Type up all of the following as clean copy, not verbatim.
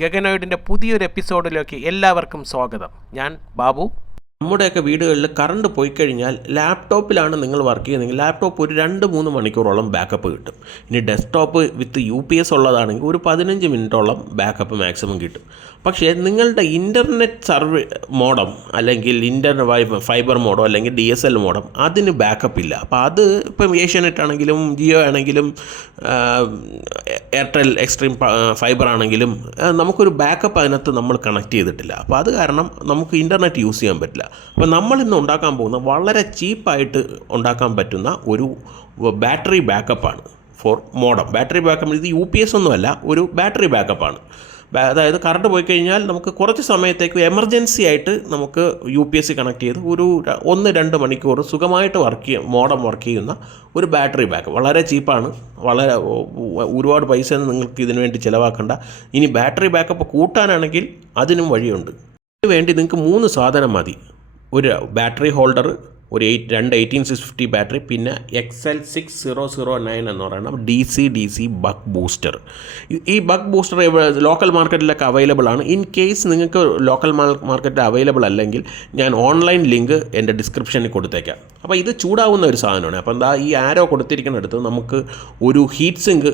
ഗഗനോയിഡിൻ്റെ പുതിയൊരു എപ്പിസോഡിലേക്ക് എല്ലാവർക്കും സ്വാഗതം. ഞാൻ ബാബു. നമ്മുടെയൊക്കെ വീടുകളിൽ കറണ്ട് പോയി കഴിഞ്ഞാൽ ലാപ്ടോപ്പിലാണ് നിങ്ങൾ വർക്ക് ചെയ്യുന്നതെങ്കിൽ ലാപ്ടോപ്പ് ഒരു 2-3 മണിക്കൂറോളം ബാക്കപ്പ് കിട്ടും. ഇനി ഡെസ്ക്ടോപ്പ് വിത്ത് UPS ഉള്ളതാണെങ്കിൽ ഒരു 15 മിനിറ്റോളം ബാക്കപ്പ് മാക്സിമം കിട്ടും. പക്ഷേ നിങ്ങളുടെ ഇൻ്റർനെറ്റ് മോഡം അല്ലെങ്കിൽ ഫൈബർ മോഡം അല്ലെങ്കിൽ DSL മോഡം അതിന് ബാക്കപ്പ് ഇല്ല. അപ്പോൾ അത് ഇപ്പം ഏഷ്യാനെറ്റ് ആണെങ്കിലും ജിയോ ആണെങ്കിലും എയർടെൽ എക്സ്ട്രീം ഫൈബർ ആണെങ്കിലും നമുക്കൊരു ബാക്കപ്പ് അതിനകത്ത് നമ്മൾ കണക്ട് ചെയ്തിട്ടില്ല. അപ്പോൾ അത് കാരണം നമുക്ക് ഇൻ്റർനെറ്റ് യൂസ് ചെയ്യാൻ പറ്റില്ല. അപ്പോൾ നമ്മളിന്ന് ഉണ്ടാക്കാൻ പോകുന്ന വളരെ ചീപ്പായിട്ട് ഉണ്ടാക്കാൻ പറ്റുന്ന ഒരു ബാറ്ററി ബാക്കപ്പാണ് ഫോർ മോഡം. ബാറ്ററി ബാക്കപ്പ് ഇത് UPS ഒന്നുമല്ല, ഒരു ബാറ്ററി ബാക്കപ്പാണ്. അതായത് കറണ്ട് പോയി കഴിഞ്ഞാൽ നമുക്ക് കുറച്ച് സമയത്തേക്ക് എമർജൻസി ആയിട്ട് നമുക്ക് UPS കണക്ട് ചെയ്ത് ഒരു 1-2 മണിക്കൂർ സുഖമായിട്ട് മോഡം വർക്ക് ചെയ്യുന്ന ഒരു ബാറ്ററി ബാക്കപ്പ്. വളരെ ചീപ്പാണ്, വളരെ ഒരുപാട് പൈസ നിങ്ങൾക്ക് ഇതിനു വേണ്ടി ചിലവാക്കേണ്ട. ഇനി ബാറ്ററി ബാക്കപ്പ് കൂട്ടാനാണെങ്കിൽ അതിനും വഴിയുണ്ട്. ഇതിനു വേണ്ടി നിങ്ങൾക്ക് 3 സാധനം മതി. ഒരു ബാറ്ററി ഹോൾഡർ, രണ്ട് 18650 ബാറ്ററി, പിന്നെ XL6009 എന്ന് പറയുന്ന DC ബക്ക് ബൂസ്റ്റർ. ഈ ബക്ക് ബൂസ്റ്റർ ലോക്കൽ മാർക്കറ്റിലൊക്കെ അവൈലബിൾ ആണ്. ഇൻ കേസ് നിങ്ങൾക്ക് ലോക്കൽ മാർക്കറ്റിൽ അവൈലബിൾ അല്ലെങ്കിൽ ഞാൻ ഓൺലൈൻ ലിങ്ക് എൻ്റെ ഡിസ്ക്രിപ്ഷനിൽ കൊടുത്തേക്കാം. അപ്പോൾ ഇത് ചൂടാവുന്ന ഒരു സാധനമാണ്. അപ്പോൾ എന്താ ഈ ആരോ കൊടുത്തിരിക്കുന്നിടത്ത് നമുക്ക് ഒരു ഹീറ്റ് സിങ്ക്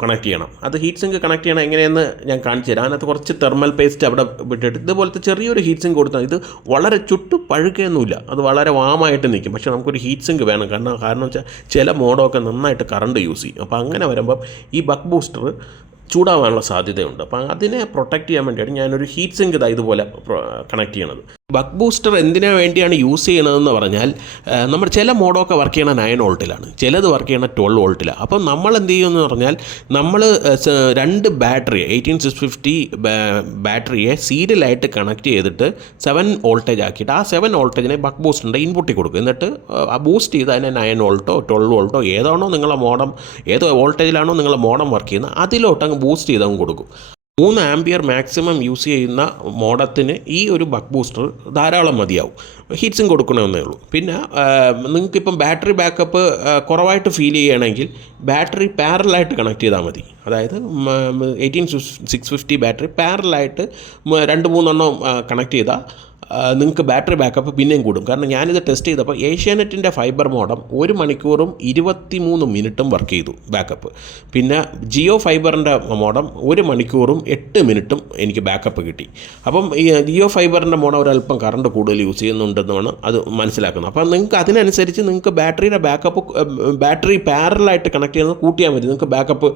കണക്ട് ചെയ്യണം. അത് ഹീറ്റ് സിങ്ക് കണക്ട് ചെയ്യണം എങ്ങനെയെന്ന് ഞാൻ കാണിച്ചു തരാം. അതിനകത്ത് കുറച്ച് തെർമൽ പേസ്റ്റ് അവിടെ വിട്ടിട്ട് ഇതുപോലത്തെ ചെറിയൊരു ഹീറ്റ് സിങ്ക് കൊടുത്താൽ ഇത് വളരെ ചുട്ടു പഴുക്കുകയൊന്നുമില്ല, അത് വളരെ വാമായിട്ട് നിൽക്കും. പക്ഷേ നമുക്കൊരു ഹീറ്റ് സിങ്ക് വേണം, കാരണം വെച്ചാൽ ചില മോഡൊക്കെ നന്നായിട്ട് കറണ്ട് യൂസ് ചെയ്യും. അപ്പോൾ അങ്ങനെ വരുമ്പം ഈ ബക്ക് ബൂസ്റ്റർ ചൂടാവാനുള്ള സാധ്യതയുണ്ട്. അപ്പോൾ അതിനെ പ്രൊട്ടക്റ്റ് ചെയ്യാൻ വേണ്ടിയാണ് ഞാനൊരു ഹീറ്റ് സിങ്ക് ഇതുപോലെ കണക്ട് ചെയ്യണത്. ബക്ക് ബൂസ്റ്റർ എന്തിനു വേണ്ടിയാണ് യൂസ് ചെയ്യണതെന്ന് പറഞ്ഞാൽ നമ്മൾ ചില മോഡൊക്കെ വർക്ക് ചെയ്യണ 9 വോൾട്ടിലാണ്, ചിലത് വർക്ക് ചെയ്യണ 12 വോൾട്ടിലാണ്. അപ്പം നമ്മൾ എന്ത് ചെയ്യുമെന്ന് പറഞ്ഞാൽ നമ്മൾ 2 ബാറ്ററി 18650 ബാറ്ററിയെ സീരിയലായിട്ട് കണക്ട് ചെയ്തിട്ട് 7 വോൾട്ടേജ് ആക്കിയിട്ട് ആ 7 വോൾട്ടേജിനെ ബക്ക് ബൂസ്റ്ററിൻ്റെ ഇൻപുട്ടിൽ കൊടുക്കും. എന്നിട്ട് ബൂസ്റ്റ് ചെയ്ത് അതിനെ 9 വോൾട്ടോ 12 വോൾട്ടോ ഏതാണോ നിങ്ങളെ മോഡം, ഏത് വോൾട്ടേജിലാണോ നിങ്ങളെ മോഡം വർക്ക് ചെയ്യുന്നത് അതിലോട്ട് ബൂസ്റ്റ് ചെയ്തങ്ങ് കൊടുക്കും. 3 ആംപിയർ മാക്സിമം യൂസ് ചെയ്യുന്ന മോഡത്തിന് ഈ ഒരു ബക്ക് ബൂസ്റ്റർ ധാരാളം മതിയാവും. ഹീറ്റ് സിങ്ക് കൊടുക്കണമെന്നേ ഉള്ളൂ. പിന്നെ നിങ്ങൾക്കിപ്പം ബാറ്ററി ബാക്കപ്പ് കുറവായിട്ട് ഫീൽ ചെയ്യുകയാണെങ്കിൽ ബാറ്ററി പാരലായിട്ട് കണക്ട് ചെയ്താൽ മതി. അതായത് 18650 ബാറ്ററി പാരലായിട്ട് 2-3 എണ്ണം കണക്ട് ചെയ്താൽ നിങ്ങൾക്ക് ബാറ്ററി ബാക്കപ്പ് പിന്നെയും കൂടും. കാരണം ഞാനിത് ടെസ്റ്റ് ചെയ്തപ്പോൾ ഏഷ്യാനെറ്റിൻ്റെ ഫൈബർ മോഡം 1 മണിക്കൂറും 23 മിനിറ്റും വർക്ക് ചെയ്തു ബാക്കപ്പ്. പിന്നെ ജിയോ ഫൈബറിൻ്റെ മോഡം 1 മണിക്കൂറും 8 മിനിറ്റും എനിക്ക് ബാക്കപ്പ് കിട്ടി. അപ്പം ഈ ജിയോ ഫൈബറിൻ്റെ മോഡം ഒരല്പം കറണ്ട് കൂടുതൽ യൂസ് ചെയ്യുന്നുണ്ടെന്നാണ് അത് മനസ്സിലാക്കുന്നത്. അപ്പം നിങ്ങൾക്ക് അതിനനുസരിച്ച് നിങ്ങൾക്ക് ബാറ്ററിയുടെ ബാക്കപ്പ് ബാറ്ററി പാരലായിട്ട് കണക്ട് ചെയ്യുന്നത് കൂട്ടിയാൽ മതി, നിങ്ങൾക്ക് ബാക്കപ്പ്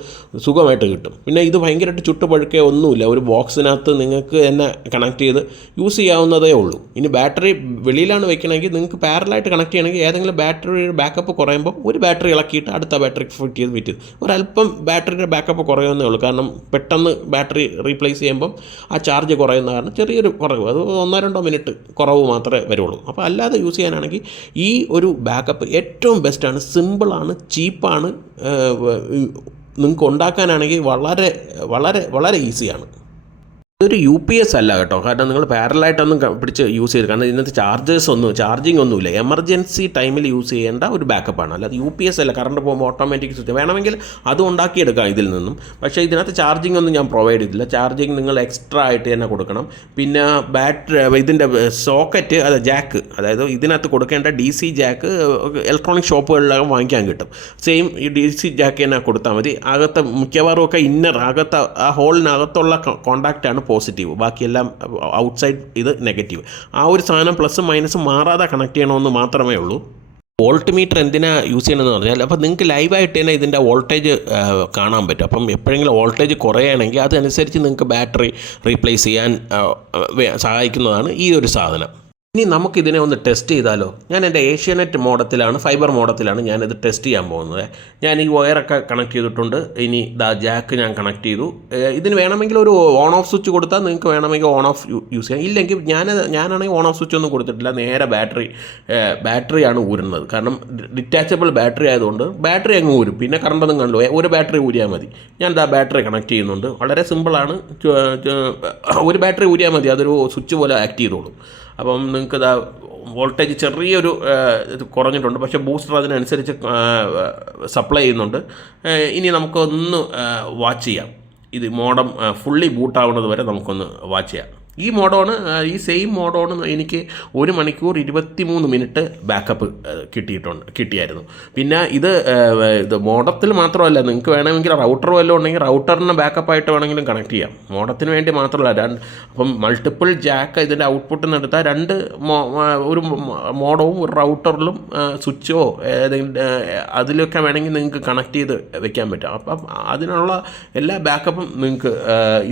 സുഖമായിട്ട് കിട്ടും. പിന്നെ ഇത് ഭയങ്കരമായിട്ട് ചുട്ടുപഴുക്കുക ഒന്നുമില്ല, ഒരു ബോക്സിനകത്ത് നിങ്ങൾക്ക് തന്നെ കണക്ട് ചെയ്ത് യൂസ് ചെയ്യാവുന്നതേ ഉള്ളൂ. ഇനി ബാറ്ററി വെളിയിലാണ് വെക്കണമെങ്കിൽ നിങ്ങൾക്ക് പാരലായിട്ട് കണക്ട് ചെയ്യണമെങ്കിൽ ഏതെങ്കിലും ബാറ്ററിയുടെ ബാക്കപ്പ് കുറയുമ്പോൾ ഒരു ബാറ്ററി ഇളക്കിയിട്ട് അടുത്ത ബാറ്ററി ഫിറ്റ് ചെയ്ത് ഒരല്പം ബാറ്ററിയുടെ ബാക്കപ്പ് കുറയുന്നേ ഉള്ളൂ. കാരണം പെട്ടെന്ന് ബാറ്ററി റീപ്ലേസ് ചെയ്യുമ്പം ആ ചാർജ് കുറയുന്ന കാരണം ചെറിയൊരു കുറവ്, അത് 1-2 മിനിറ്റ് കുറവ് മാത്രമേ വരുള്ളൂ. അപ്പോൾ അല്ലാതെ യൂസ് ചെയ്യാനാണെങ്കിൽ ഈ ഒരു ബാക്കപ്പ് ഏറ്റവും ബെസ്റ്റാണ്, സിമ്പിളാണ്, ചീപ്പാണ്. നിങ്ങൾക്ക് ഉണ്ടാക്കാനാണെങ്കിൽ വളരെ വളരെ വളരെ ഈസിയാണ്. ഇതൊരു UPS അല്ല കേട്ടോ, കാരണം നിങ്ങൾ പാരലായിട്ടൊന്നും പിടിച്ച് യൂസ് ചെയ്ത്, കാരണം ഇതിനകത്ത് ചാർജിങ് ഒന്നുമില്ല. എമർജൻസി ടൈമിൽ യൂസ് ചെയ്യേണ്ട ഒരു ബാക്കപ്പാണ്, അല്ലാതെ UPS അല്ല. കറണ്ട് പോകുമ്പോൾ ഓട്ടോമാറ്റിക് സ്വിച്ച് വേണമെങ്കിൽ അത് ഉണ്ടാക്കിയെടുക്കാം ഇതിൽ നിന്നും. പക്ഷേ ഇതിനകത്ത് ചാർജിങ് ഒന്നും ഞാൻ പ്രൊവൈഡ് ചെയ്തില്ല. ചാർജിങ് നിങ്ങൾ എക്സ്ട്രാ ആയിട്ട് തന്നെ കൊടുക്കണം. പിന്നെ ഇതിൻ്റെ സോക്കറ്റ്, അത് ജാക്ക്, അതായത് ഇതിനകത്ത് കൊടുക്കേണ്ട DC ജാക്ക് ഇലക്ട്രോണിക് ഷോപ്പുകളിലൊക്കെ വാങ്ങിക്കാൻ കിട്ടും. സെയിം ഈ DC ജാക്ക് തന്നെ കൊടുത്താൽ മതി. അകത്ത് മിക്കവാറും ഒക്കെ അകത്ത് ആ ഹോളിനകത്തുള്ള കോണ്ടാക്റ്റാണ് പോസിറ്റീവ്, ബാക്കിയെല്ലാം ഔട്ട്സൈഡ് ഇത് നെഗറ്റീവ്. ആ ഒരു സാധനം പ്ലസ് മൈനസ് മാറാതെ കണക്ട് ചെയ്യണമെന്ന് മാത്രമേ ഉള്ളൂ. വോൾട്ട് മീറ്റർ എന്തിനാ യൂസ് ചെയ്യണമെന്ന് പറഞ്ഞാൽ, അപ്പോൾ നിങ്ങൾക്ക് ലൈവായിട്ട് തന്നെ ഇതിൻ്റെ വോൾട്ടേജ് കാണാൻ പറ്റും. അപ്പം എപ്പോഴെങ്കിലും വോൾട്ടേജ് കുറയുകയാണെങ്കിൽ അതനുസരിച്ച് നിങ്ങൾക്ക് ബാറ്ററി റീപ്ലേസ് ചെയ്യാൻ സഹായിക്കുന്നതാണ് ഈ ഒരു സാധനം. ഇനി നമുക്കിതിനെ ഒന്ന് ടെസ്റ്റ് ചെയ്താലോ. ഞാൻ എൻ്റെ ഏഷ്യാനെറ്റ് മോഡത്തിലാണ്, ഫൈബർ മോഡത്തിലാണ് ഞാനിത് ടെസ്റ്റ് ചെയ്യാൻ പോകുന്നത്. ഞാൻ ഈ വയറൊക്കെ കണക്ട് ചെയ്തിട്ടുണ്ട്. ഇനി ജാക്ക് ഞാൻ കണക്ട് ചെയ്തു. ഇതിന് വേണമെങ്കിൽ ഒരു ഓൺ ഓഫ് സ്വിച്ച് കൊടുത്താൽ നിങ്ങൾക്ക് വേണമെങ്കിൽ ഓൺ ഓഫ് യൂസ് ചെയ്യാം. ഇല്ലെങ്കിൽ ഞാനാണെങ്കിൽ ഓൺ ഓഫ് സ്വിച്ച് ഒന്നും കൊടുത്തിട്ടില്ല, നേരെ ബാറ്ററിയാണ് ഊരുന്നത്. കാരണം ഡിറ്റാച്ചബിൾ ബാറ്ററി ആയതുകൊണ്ട് ബാറ്ററി അങ്ങ് ഊരും, പിന്നെ കറണ്ടൊന്നും കണ്ടു ഒരു ബാറ്ററി ഊരിയാൽ മതി. ഞാൻ ബാറ്ററി കണക്ട് ചെയ്യുന്നുണ്ട്. വളരെ സിമ്പിളാണ്, ഒരു ബാറ്ററി ഊരിയാൽ മതി, അതൊരു സ്വിച്ച് പോലെ ആക്ട് ചെയ്തോളും. അപ്പം നിങ്ങൾക്ക് വോൾട്ടേജ് ചെറിയൊരു ഇത് കുറഞ്ഞിട്ടുണ്ട്, പക്ഷേ ബൂസ്റ്റർ അതിനനുസരിച്ച് സപ്ലൈ ചെയ്യുന്നുണ്ട്. ഇനി നമുക്കൊന്ന് വാച്ച് ചെയ്യാം. ഇത് മോഡം ഫുള്ളി ബൂട്ടാവുന്നത് വരെ നമുക്കൊന്ന് വാച്ച് ചെയ്യാം. ഈ സെയിം മോഡോണ് എനിക്ക് 1 മണിക്കൂർ 23 മിനിറ്റ് ബാക്കപ്പ് കിട്ടിയായിരുന്നു. പിന്നെ ഇത് മോഡത്തിൽ മാത്രമല്ല, നിങ്ങൾക്ക് വേണമെങ്കിൽ റൗട്ടർ വല്ലതും ഉണ്ടെങ്കിൽ റൗട്ടറിന് ബാക്കപ്പായിട്ട് വേണമെങ്കിലും കണക്ട് ചെയ്യാം. മോഡത്തിന് വേണ്ടി മാത്രമല്ല, അപ്പം മൾട്ടിപ്പിൾ ജാക്ക് ഇതിൻ്റെ ഔട്ട്പുട്ടിൽ നിന്ന് എടുത്താൽ ഒരു മോഡവും ഒരു റൗട്ടറിലും സ്വിച്ചോ ഏതെങ്കിലും അതിലൊക്കെ വേണമെങ്കിൽ നിങ്ങൾക്ക് കണക്ട് ചെയ്ത് വെക്കാൻ പറ്റും. അപ്പം അതിനുള്ള എല്ലാ ബാക്കപ്പും നിങ്ങൾക്ക്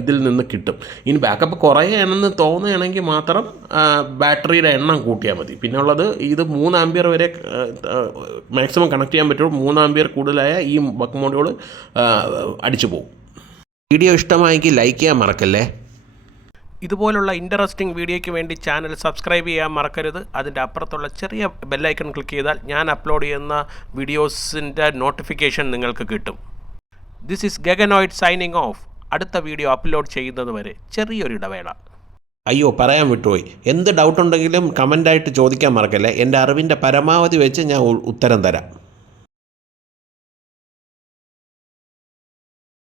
ഇതിൽ നിന്ന് കിട്ടും. ഇനി ബാക്കപ്പ് കുറയാണെന്ന് തോന്നുകയാണെങ്കിൽ മാത്രം ബാറ്ററിയുടെ എണ്ണം കൂട്ടിയാൽ മതി. പിന്നെ ഉള്ളത് ഇത് 3 ആമ്പിയർ വരെ മാക്സിമം കണക്ട് ചെയ്യാൻ പറ്റുള്ളൂ. 3 ആമ്പിയർ കൂടുതലായ ഈ ബക്ക് മോഡ്യൂൾ അടിച്ചു പോകും. വീഡിയോ ഇഷ്ടമായെങ്കിൽ ലൈക്ക് ചെയ്യാൻ മറക്കല്ലേ. ഇതുപോലുള്ള ഇൻട്രസ്റ്റിംഗ് വീഡിയോയ്ക്ക് വേണ്ടി ചാനൽ സബ്സ്ക്രൈബ് ചെയ്യാൻ മറക്കരുത്. അതിൻ്റെ അപ്പുറത്തുള്ള ചെറിയ ബെല്ലൈക്കൺ ക്ലിക്ക് ചെയ്താൽ ഞാൻ അപ്ലോഡ് ചെയ്യുന്ന വീഡിയോസിൻ്റെ നോട്ടിഫിക്കേഷൻ നിങ്ങൾക്ക് കിട്ടും. This is Gaganoid signing off. അടുത്ത വീഡിയോ അപ്ലോഡ് ചെയ്യുന്നത് വരെ ചെറിയൊരു ഇടവേള. അയ്യോ, പറയാൻ വിട്ടുപോയി. എന്ത് ഡൗട്ട് ഉണ്ടെങ്കിലും കമൻ്റായിട്ട് ചോദിക്കാൻ മറക്കല്ലേ. എൻ്റെ അറിവിൻ്റെ പരമാവധി വെച്ച് ഞാൻ ഉത്തരം തരാം.